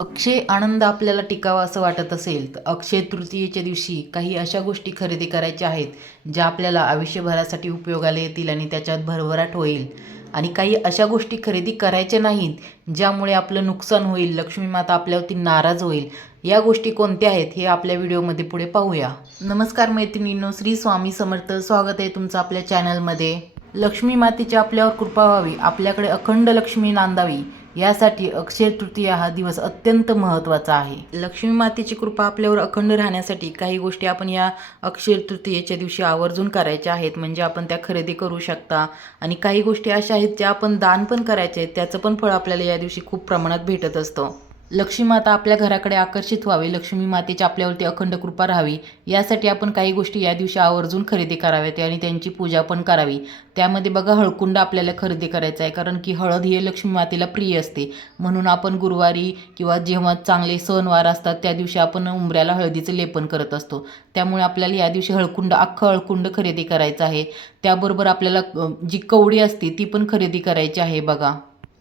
अक्षय आनंद आपल्याला टिकावा असं वाटत असेल तर अक्षय तृतीयेच्या दिवशी काही अशा गोष्टी खरेदी करायच्या आहेत ज्या आपल्याला आयुष्यभरासाठी उपयोगाला येतील आणि त्याच्यात भरभराट होईल. आणि काही अशा गोष्टी खरेदी करायच्या नाहीत ज्यामुळे आपलं नुकसान होईल, लक्ष्मी माता आपल्यावरती नाराज होईल. या गोष्टी कोणत्या आहेत हे आपल्या व्हिडिओमध्ये पुढे पाहूया. नमस्कार मैत्रिणींनो, श्री स्वामी समर्थ. स्वागत आहे तुमचं आपल्या चॅनलमध्ये. लक्ष्मी मातेची आपल्यावर कृपा व्हावी, आपल्याकडे अखंड लक्ष्मी नांदावी यासाठी अक्षय तृतीया हा दिवस अत्यंत महत्त्वाचा आहे. लक्ष्मी मातेची कृपा आपल्यावर अखंड राहण्यासाठी काही गोष्टी आपण या अक्षय तृतीयेच्या दिवशी आवर्जून करायच्या आहेत. म्हणजे आपण त्या खरेदी करू शकता. आणि काही गोष्टी अशा आहेत ज्या आपण दान पण करायचे आहेत, त्याचं पण फळ आपल्याला या दिवशी खूप प्रमाणात भेटत असतं. लक्ष्मी माता आपल्या घराकडे आकर्षित व्हावी, लक्ष्मी मातेची आपल्यावरती अखंड कृपा राहावी यासाठी आपण काही गोष्टी या दिवशी आवर्जून खरेदी कराव्यात आणि त्यांची पूजा पण करावी. त्यामध्ये बघा, हळकुंड आपल्याला खरेदी करायचा आहे, कारण की हळद ही लक्ष्मी मातेला प्रिय असते. म्हणून आपण गुरुवारी किंवा जेव्हा चांगले सणवार असतात त्या दिवशी आपण उंबऱ्याला हळदीचं लेपन करत असतो. त्यामुळे आपल्याला या दिवशी अख्खं हळकुंड खरेदी करायचं आहे. त्याबरोबर आपल्याला जी कवडी असते ती पण खरेदी करायची आहे. बघा,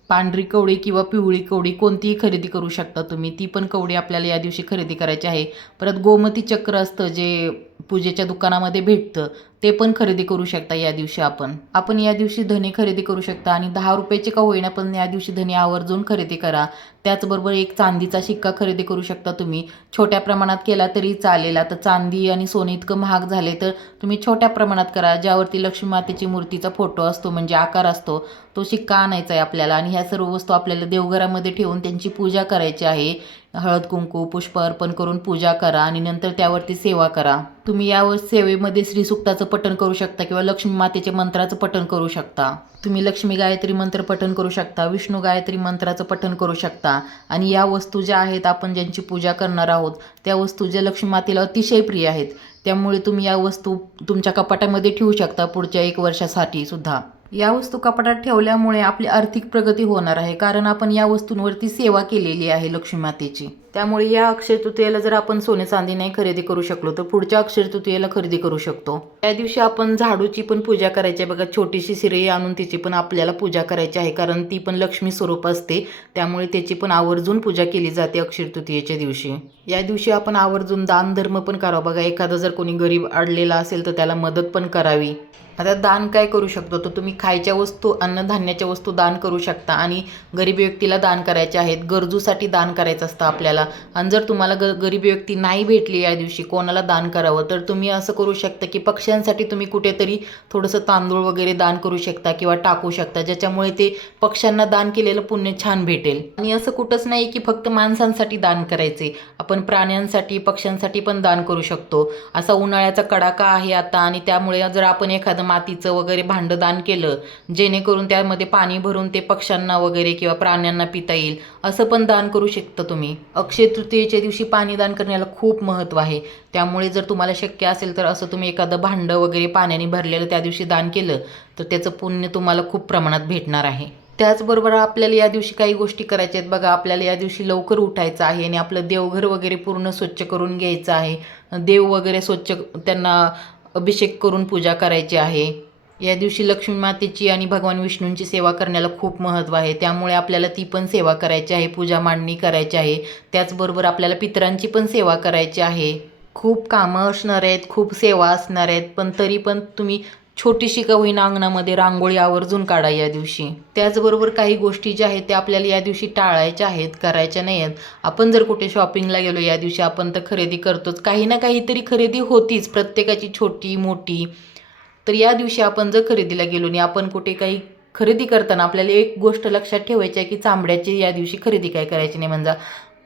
पांढरी कवडी किंवा पिवळी कवडी कोणतीही खरेदी करू शकता तुम्ही. ती पण कवडी आपल्याला या दिवशी खरेदी करायची आहे. परत गोमती चक्र असतं जे पूजेच्या दुकानामध्ये भेटतं, ते पण खरेदी करू शकता या दिवशी. आपण या दिवशी धने खरेदी करू शकता आणि 10 रुपयाचे का होईना पण या दिवशी धने आवर्जून खरेदी करा. त्याचबरोबर एक चांदीचा शिक्का खरेदी करू शकता तुम्ही. छोट्या प्रमाणात केला तरी चालेल. आता चांदी आणि सोने इतकं महाग झाले तर तुम्ही छोट्या प्रमाणात करा. ज्यावरती लक्ष्मी मातेची मूर्तीचा फोटो असतो म्हणजे आकार असतो, तो शिक्का आणायचा आहे आपल्याला. आणि ह्या सर्व वस्तू आपल्याला देवघरामध्ये ठेवून त्यांची पूजा करायची आहे. हळद कुंकू पुष्प अर्पण करून पूजा करा आणि नंतर त्यावरती सेवा करा. तुम्ही या सेवेमध्ये श्रीसुक्ताचं पठण करू शकता किंवा लक्ष्मी मातेचे मंत्राचं पठण करू शकता. तुम्ही लक्ष्मी गायत्री मंत्र पठण करू शकता, विष्णू गायत्री मंत्राचं पठण करू शकता. आणि या वस्तू ज्या आहेत, आपण ज्यांची पूजा करणार आहोत त्या वस्तू ज्या लक्ष्मी मातेला अतिशय प्रिय आहेत, त्यामुळे तुम्ही या वस्तू तुमच्या कपाटामध्ये ठेवू शकता पुढच्या 1 वर्षासाठी सुद्धा. या वस्तू कपाटात ठेवल्यामुळे आपली आर्थिक प्रगती होणार आहे, कारण आपण या वस्तूंवरती सेवा केलेली आहे लक्ष्मी मातेची. त्यामुळे या अक्षय तृतीयेला जर आपण सोने चांदी नाही खरेदी करू शकलो तर पुढच्या अक्षय तृतीयेला खरेदी करू शकतो. त्या दिवशी आपण झाडूची पण पूजा करायची आहे. बघा, छोटीशी सिरई आणून तिची पण आपल्याला पूजा करायची आहे, कारण ती पण लक्ष्मी स्वरूप असते. त्यामुळे त्याची पण आवर्जून पूजा केली जाते अक्षय तृतीयेच्या दिवशी. या दिवशी आपण आवर्जून दान धर्म पण करावा. बघा, एखादा जर कोणी गरीब अडलेला असेल तर त्याला मदत पण करावी. आता दान काय करू शकतो तर तुम्ही खायच्या वस्तू, अन्नधान्याच्या वस्तू दान करू शकता आणि गरीब व्यक्तीला दान करायचे आहेत. गरजूसाठी दान करायचं असतं आपल्याला. आणि जर तुम्हाला गरीब व्यक्ती नाही भेटली या दिवशी कोणाला दान करावं, तर तुम्ही असं करू शकता की पक्ष्यांसाठी तुम्ही कुठेतरी थोडंसं तांदूळ वगैरे दान करू शकता किंवा टाकू शकता, ज्याच्यामुळे ते पक्ष्यांना दान केलेलं पुण्य छान भेटेल. आणि असं कुठंच नाही की फक्त माणसांसाठी दान करायचे, आपण प्राण्यांसाठी पक्ष्यांसाठी पण दान करू शकतो. असा उन्हाळ्याचा कडाका आहे आता आणि त्यामुळे जर आपण एखादं मातीचं वगैरे भांडं दान केलं जेणेकरून त्यामध्ये पाणी भरून ते पक्ष्यांना वगैरे किंवा प्राण्यांना पिता येईल, असं पण दान करू शकता तुम्ही. अक्षय तृतीयेच्या दिवशी पाणी दान करण्याला खूप महत्त्व आहे. त्यामुळे जर तुम्हाला शक्य असेल तर असं तुम्ही एखादं भांडं वगैरे पाण्याने भरलेलं त्या दिवशी दान केलं तर त्याचं पुण्य तुम्हाला खूप प्रमाणात भेटणार आहे. त्याचबरोबर आपल्याला या दिवशी काही गोष्टी करायच्या आहेत. बघा, आपल्याला या दिवशी लवकर उठायचं आहे आणि आपलं देवघर वगैरे पूर्ण स्वच्छ करून घ्यायचं आहे. देव वगैरे स्वच्छ, त्यांना अभिषेक करून पूजा करायची आहे. या दिवशी लक्ष्मी मातेची आणि भगवान विष्णूंची सेवा करण्याला खूप महत्त्व आहे. त्यामुळे आपल्याला ती पण सेवा करायची आहे, पूजा मांडणी करायची आहे. त्याचबरोबर आपल्याला पितरांची पण सेवा करायची आहे. खूप कामं असणार आहेत, खूप सेवा असणार आहेत, पण तरी पण तुम्ही छोटीशी का होईना अंगणामध्ये रांगोळी आवर्जून काढा या दिवशी. त्याचबरोबर काही गोष्टी ज्या आहेत त्या आपल्याला या दिवशी टाळायच्या आहेत, करायच्या नाही आहेत. आपण जर कुठे शॉपिंगला गेलो या दिवशी, आपण तर खरेदी करतोच, काही ना काहीतरी खरेदी होतीच प्रत्येकाची, छोटी मोठी. तर या दिवशी आपण जर खरेदीला गेलो आणि आपण कुठे काही खरेदी करताना आपल्याला एक गोष्ट लक्षात ठेवायची आहे की चांबड्याची या दिवशी खरेदी काय करायची नाही. म्हणजे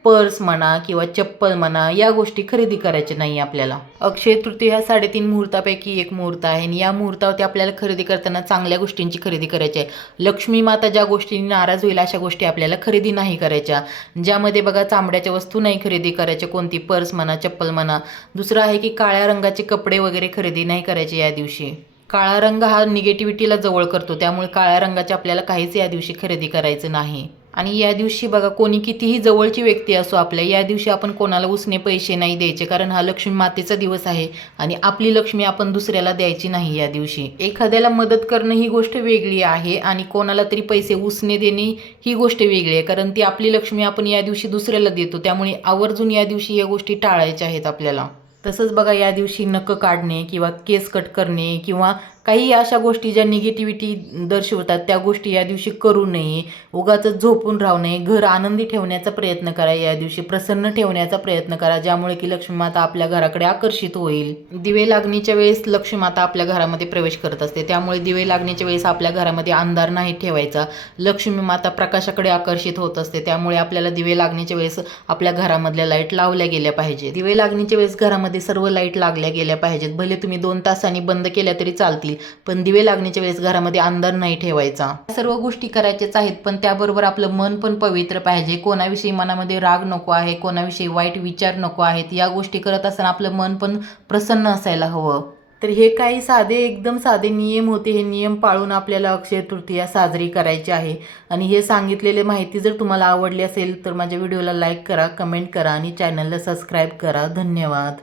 पर्स म्हणा किंवा चप्पल म्हणा, या गोष्टी खरेदी करायच्या नाही आपल्याला. अक्षय तृतीय ह्या 3.5 मुहूर्तापैकी एक मुहूर्त आहे आणि या मुहूर्तावरती आपल्याला खरेदी करताना चांगल्या गोष्टींची खरेदी करायची आहे. लक्ष्मी माता ज्या गोष्टींनी नाराज होईल अशा गोष्टी आपल्याला खरेदी नाही करायच्या. ज्यामध्ये बघा, चांबड्याच्या वस्तू नाही खरेदी करायच्या, कोणती पर्स म्हणा चप्पल म्हणा. दुसरं आहे की काळ्या रंगाचे कपडे वगैरे खरेदी नाही करायचे या दिवशी. काळा रंग हा निगेटिव्हिटीला जवळ करतो, त्यामुळे काळ्या रंगाचे आपल्याला काहीच या दिवशी खरेदी करायचं नाही. आणि या दिवशी बघा, कोणी कितीही जवळची व्यक्ती असो आपल्या, या दिवशी आपण कोणाला उसने पैसे नाही द्यायचे, कारण हा लक्ष्मी मातेचा दिवस आहे आणि आपली लक्ष्मी आपण दुसऱ्याला द्यायची नाही या दिवशी. एखाद्याला मदत करणं ही गोष्ट वेगळी आहे आणि कोणाला तरी पैसे उसने देणे ही गोष्ट वेगळी आहे, कारण ती आपली लक्ष्मी आपण या दिवशी दुसऱ्याला देतो. त्यामुळे आवर्जून या दिवशी या गोष्टी टाळायच्या आहेत आपल्याला. तसंच बघा, या दिवशी नखं काढणे किंवा केस कट करणे किंवा काही अशा गोष्टी ज्या निगेटिव्हिटी दर्शवतात त्या गोष्टी या दिवशी करू नये. उगाचच झोपून राहू नये. घर आनंदी ठेवण्याचा प्रयत्न करा, या दिवशी प्रसन्न ठेवण्याचा प्रयत्न करा, ज्यामुळे की लक्ष्मी माता आपल्या घराकडे आकर्षित होईल. दिवे लागणीच्या वेळेस लक्ष्मी माता आपल्या घरामध्ये प्रवेश करत असते, त्यामुळे दिवे लागणीच्या वेळेस आपल्या घरामध्ये अंधार नाही ठेवायचा. लक्ष्मी माता प्रकाशाकडे आकर्षित होत असते, त्यामुळे आपल्याला दिवे लागणीच्या वेळेस आपल्या घरामधल्या लाईट लावल्या गेल्या पाहिजेत. दिवे लागणीच्या वेळेस घरामध्ये सर्व लाईट लागल्या गेल्या पाहिजेत. भले तुम्ही 2 तासांनी बंद केल्या तरी चालतील, पण दिवे लागण्याच्या वेळेस घरामध्ये अंधार नाही ठेवायचा. सर्व गोष्टी करायच्याच आहेत, पण त्याबरोबर आपलं मन पण पवित्र पाहिजे. कोणाविषयी मनामध्ये राग नको आहे, कोणाविषयी वाईट विचार नको आहेत. या गोष्टी करत असताना आपलं मन पण प्रसन्न असायला हवं. तर हे काही एकदम साधे नियम होते. हे नियम पाळून आपल्याला अक्षय तृतीया साजरी करायची आहे. आणि हे सांगितलेली माहिती जर तुम्हाला आवडली असेल तर माझ्या व्हिडिओला लाईक करा, कमेंट करा आणि चॅनलला सबस्क्राईब करा. धन्यवाद.